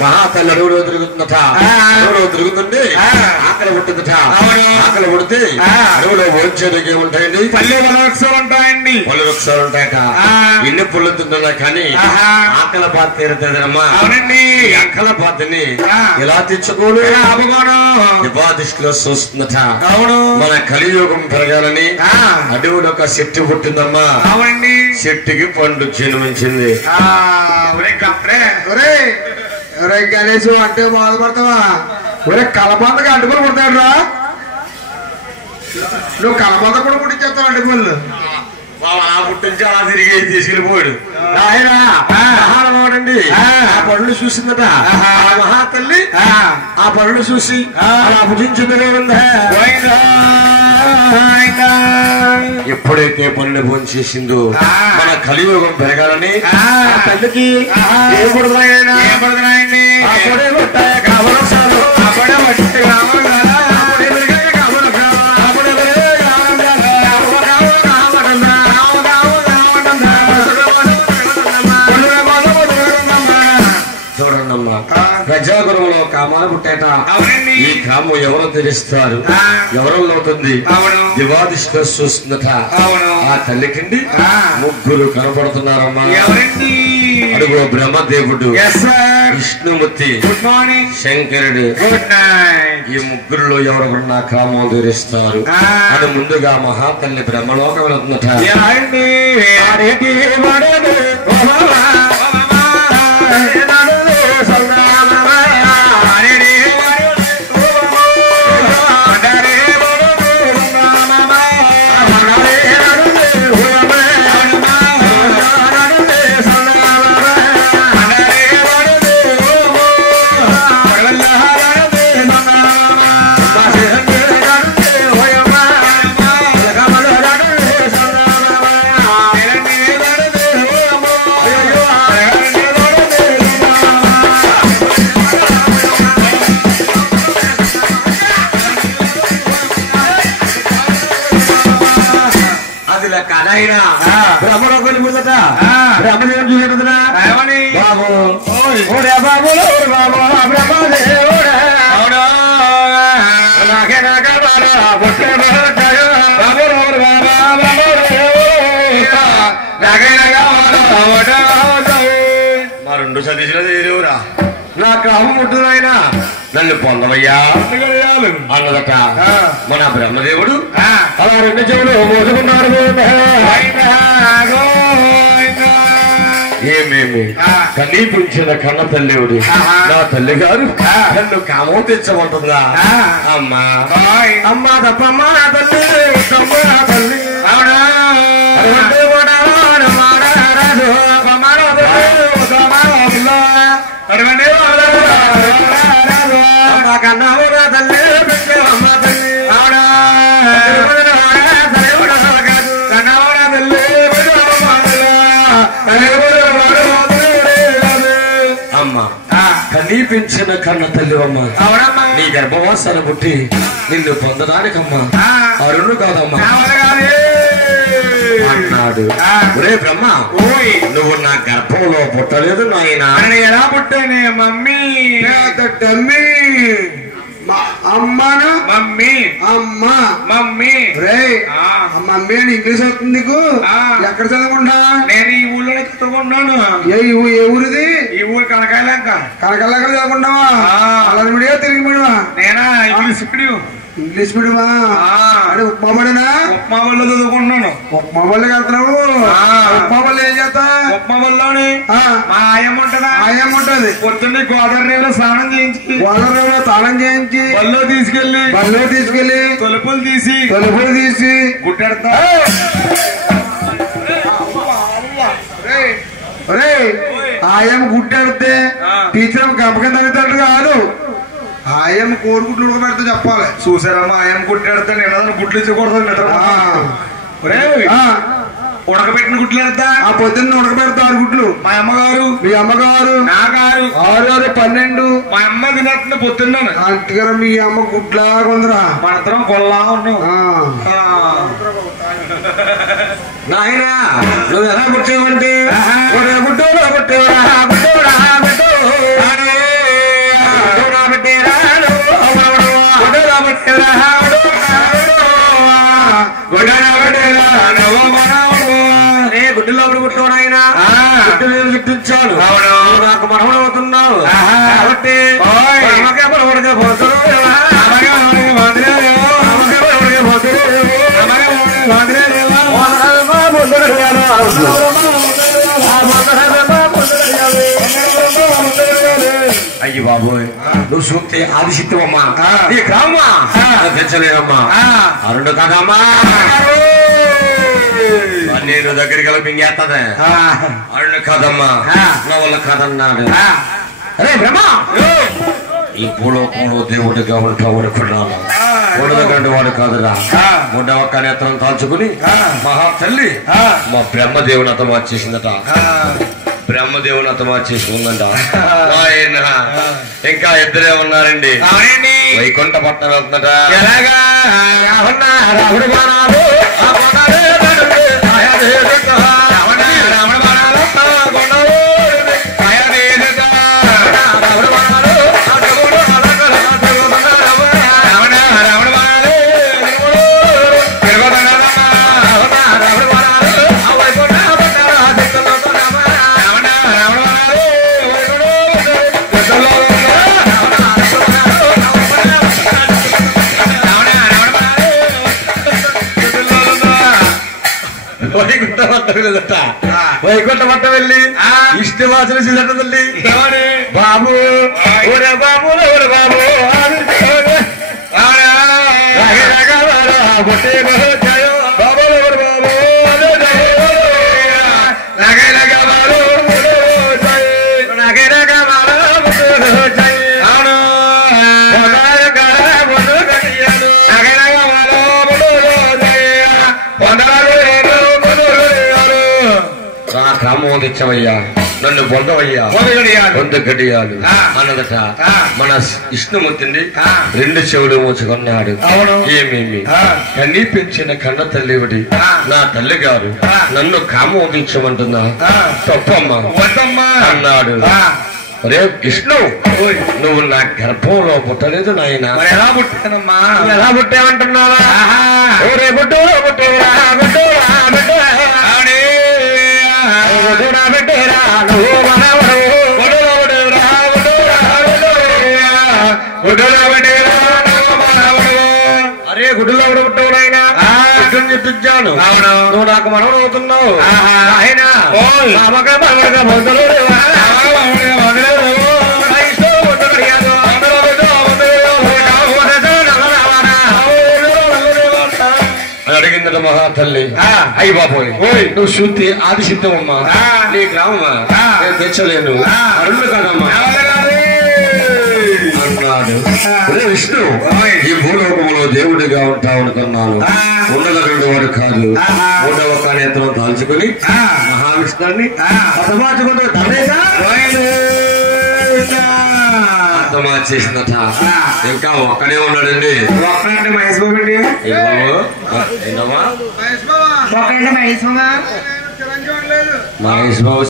మహాతల్లి అడుగులో తిరుగుతుందట, అడుగులో తిరుగుతుంటే ఆకలి పుట్టిందట. ఆకలి పుడితే అడవులో భోజనానికి ఏముంటాయండి? పల్లె వృక్షాలు ఉంటాయండి. పళ్ళు వృక్షాలు ఉంటాయట. ఎన్ని పుళ్ళు తింటున్నా కానీ ఆకలి బాధ తీరుతుందమ్మా. అవునండి. ఆకలి బాధని ఎలా తెచ్చుకోను దృష్టిలో చూస్తుందట. అవును. మన కలియుగం పెరగాలని అడవులో ఒక చెట్టు పుట్టిందమ్మా. అవునండి. చెట్టుకి పండు జన్మించింది. గణేశు అంటే బాధపడతావా? ఒరే కలబందగా అడ్డుపల్లి పుడతాడు రా. నువ్వు కలబంద కూడా పుట్టించేస్తావు అడ్డుపల్లు. పుట్టించి అలా తిరిగి తీసుకెళ్ళిపోయాడు ఆయన. మహానవాడండి ఆ పనులు చూసిందట మహాతల్లి. ఆ పనులు చూసి అలా భుజించుకునే ఉందా. ఎప్పుడైతే పనులు భోజనం చేసిందో మన కలియుగం పెరగాలని తల్లికి చూడండమ్మా, ప్రజాగురంలో కామాలు పుట్టాట. ఈ కాము ఎవరో తెలుస్తారు, ఎవరో అవుతుంది దివాదిష్ట చూస్తుందట. ఆ తల్లికిండి ముగ్గురు కనపడుతున్నారమ్మా. అడుగు బ్రహ్మదేవుడు, విష్ణుమూర్తి, శంకరుడు. ఈ ముగ్గురులో ఎవరెవరన్నా కామం తీరుస్తారు అని ముందుగా మహాతల్లి బ్రహ్మలోకం వెళుతుందట. బ్రహ్మలోకం ముందట బ్రహ్మదేవుడు చూసేటదా బాబు మా రెండు సతీశురా నా కాము ముట్టు ఆయన నన్ను పొందవయ్యా అన్నదట మన బ్రహ్మదేవుడు. అలా రెండు చెవులు మోసుకున్నాడు. ఏమేమి కనీపించిన కన్న తల్లివుడు నా తల్లి గారు నన్ను కామం తెచ్చమంటుందా? అమ్మా అమ్మా తప్పమ్మా తల్లి తల్లి కన్నావురా తల్లి అమ్మ తల్లి అమ్మ కనీపించిన కన్న తల్లి అమ్మ. నీ గర్భవాసాలు పుట్టి నిన్ను పొందడానికమ్మా అరుణు కాదమ్మా అన్నాడు. ఒరే బ్రహ్మ, నువ్వు నా గర్భంలో పుట్టలేదు నాయన. ఎలా పుట్టానే మమ్మీ? తమ్మి అమ్మను మమ్మీ అమ్మ మమ్మీ రే మమ్మీ అని ఇంగ్లీష్ వస్తుంది నీకు. ఎక్కడ చదువుకుంటా? నేను ఈ ఊళ్ళో చదువుకుంటున్నాను. ఏ ఊరిది? ఈ ఊరు కనకాయలంక. కనకాయలంక చదువుకుంటావా? అలా మీడియా తిరిగి మీడియా? నేనా ఇంగ్లీష్ మీడియం. ఇంగ్లీష్ మీడియమా? అంటే ఉప్మా పడినా? ఉప్మా బళ్ళు చదువుకుంటున్నాను. ఉప్మా బళ్ళు వెళ్తున్నావు? ఉప్మా బళ్ళు ఏం చేస్తా? ఉప్మా బళ్ళోని మా ఆయమ్మ ఉంటదా? ఆయమ్మ ఉంటది. పొద్దున్నే గోదావరి నీళ్ళు స్నానం చేయించి స్నానం చేయించి బల్లో తీసుకెళ్లి తలుపులు తీసి గుట్టెడతా. ఆయమ్మ గుట్టెడితే టీచర్ గంపకం తగ్గుతాడు కాదు. ఆయమ్మ కోడిగుడ్లు ఉడకబెడితే చెప్పాలి. చూసారమ్మా, ఆయమ్మ గుట్టెడితే నేను గుడ్లు ఇచ్చకూడదు. ఉడకబెట్టిన గుడ్లు ఎడతా ఆ పొద్దున్న ఉడకబెడతా 6 గుడ్లు. మా అమ్మగారు మీ అమ్మగారు నా గారు 6 6 12. మా అమ్మ తినేస్తుంది పొద్దున్నాను. అంతగా మీ అమ్మ గుడ్లాగా ఉందిరా. మనందరం కొల్లా ఉన్నాం. నాయనా నువ్వు ఎలా పుట్టావంటే గుడ్డోడా పుట్టేవరా గుడ్డోడా గుడ్డులో పుట్టావు నాయన గుడ్డు నేను చుట్టించాను. నాకు మనవడు అవుతున్నావు కాబట్టి అయ్యి బాబోయ్ నువ్వు చూస్తే ఆదిశక్తివమ్మా నీ గ్రామమ్మా తెచ్చలేదమ్మా అరుండు కదమ్మా నేను దగ్గరికి వెళ్ళి మింగేస్తుంది అరుణ్ కదమ్మా నా వల్ల కదన్నాడు. అరే బ్రహ్మ ఈ భూలోకంలో దేవుడిగా ఉంటావు అనుకున్నాను. ఉండదగ్గండి వాడు కాదురా. మూడవ ఒక్క నేత్రం తాల్చుకుని మహా తల్లి మా బ్రహ్మదేవుని అత మార్చేసిందట. బ్రహ్మదేవుని అత మార్చేసి ఉందంట. ఆయన ఇంకా ఇద్దరే ఉన్నారండి. వైకుంఠ పట్టణం వెళ్తుందట. రావణుడు బాణాలు వైకుంఠ పట్ట వెళ్ళి ఇష్టవాసన చేసట తల్లి. బాబు ఓరే బాబు ఓరే బాబు కామం తెచ్చవయ్యా నన్ను పొందవయ్యా పొంద గడియాలు అన్నదట. మన విష్ణుమూర్తిని 2 చెవులు మూసుకున్నాడు. ఏమేమి కన్నీ పెంచిన కన్న తల్లివిడి నా తల్లి గారు నన్ను కామం తెచ్చమంటున్నా తప్పమ్మా అన్నాడు. రే విష్ణు నువ్వు నా గర్భంలో పుట్టలేదు నాయన. ఎలా పుట్టానమ్మా? ఎలా పుట్టావంటున్నావా? రే బుడ్డు పుట్టేవరా అరే గుడ్డులో పుట్టవు నాయన. చుట్టించాను నువ్వు నాకు మనవడు అవుతున్నావు. ఆయన అడిగిందట మహాతల్లి. అయ్యి బాబోయ్ నువ్వు శుద్ధి ఆదిశక్తివమ్మా నీ గ్రామమ్మా నేను తెచ్చలేను అరుణ్ కాదమ్మా అన్నాడు. విష్ణు ఈ భూలోకంలో దేవుడిగా ఉంటావు అనుకున్నాను. ఉండదగ్గండి వాడు కాదు. ఉండవ ఒక్క నేత్రం దాల్చుకుని మహావిష్ణుని హతమార్చుకుంటూ మార్చేసిందట. ఇంకా ఒక్కడే ఉన్నాడండి. ఒక్కడంటే మహేష్ బాబు అండి. మహేష్ బాబు